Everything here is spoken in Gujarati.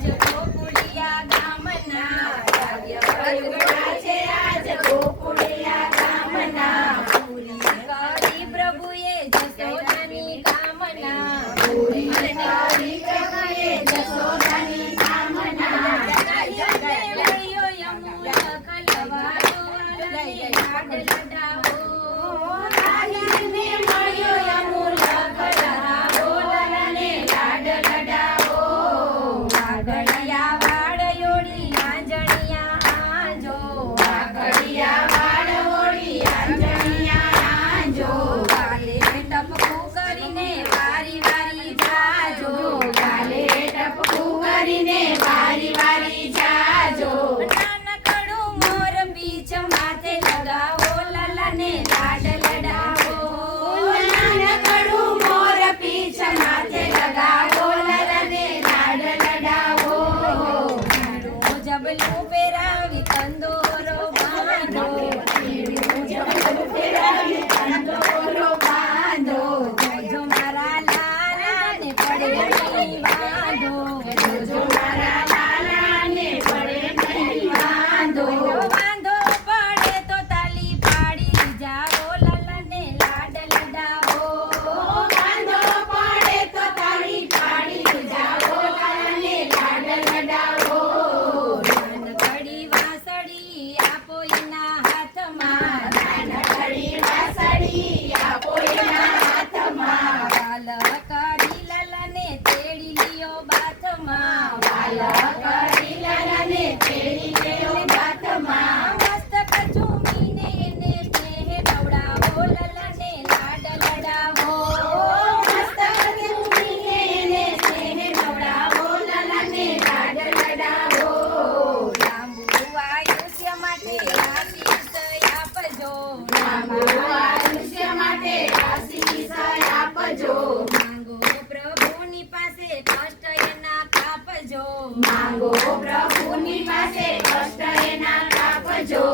આજ ગોકુળિયા ગામના ભાગ્ય વળગણા છે આજ ગોકુળિયા ગામના પૂરી કરી પ્રભુએ જશોદાની કામના પૂરી કરી પ્રભુએ જશોદાની કામના મળ્યો યમુલ ખલવારો લાડ લડાવો રાહીને મળ્યો યમુલ ખલવારો લાને લાડ લડાવો વાગડિયા વાડ યોડી આંજણિયા આંજો વાગડિયા વાડ ઓડી આંજણિયા આંજો ગાલે ટપકું કરીને વારી વારી જાજો ગાલે ટપકું કરીને વારી વારી જાજો નાનકડું મોર બીચ માથે લગાવો લાલાને લાડ લડાવો નાનકડું મોર પીછ માથે લગાવો લાલાને લાડ લડાવો જબલું પહેરાવી કંદોરો બાંધો જબલું પહેરાવી કંદોરો બાંધો જો મારા લાલાને પડે નહીં વાંધો જો મારા લાલાને પડે નહીં વાંધો વાંધો પડે તો તાલી પાડી જાઓ લાલાને લાડ લડાવો વાંધો પડે તો તાલી પાડી જાઓ લાલાને લાડ લડાવો નાનકડી વાસળી આપો એના હાથમાં નાનકડી વાસળી આપો એના હાથમાં વાલ કરી લાલાને તેડી લ્યો બાથમાં વાલ કરી લાલાને તેડી લ્યો બાથમાં મસ્તક ઝૂમીને એને સ્નેહ નવડાવો લાલાને લાડ લડાવો મસ્તક ઝૂમીને એને સ્નેહ નવડાવો લાલાને લાડ લડાવો લાંબુ આયુષ્ય માટે આશીષ આપજો લાંબુ આયુષ્ય માટે આશીષ આપજો માંગો પ્રભુની પાસે કષ્ટ એના કાપજો માંગો પ્રભુની પાસે કષ્ટ એના કાપજો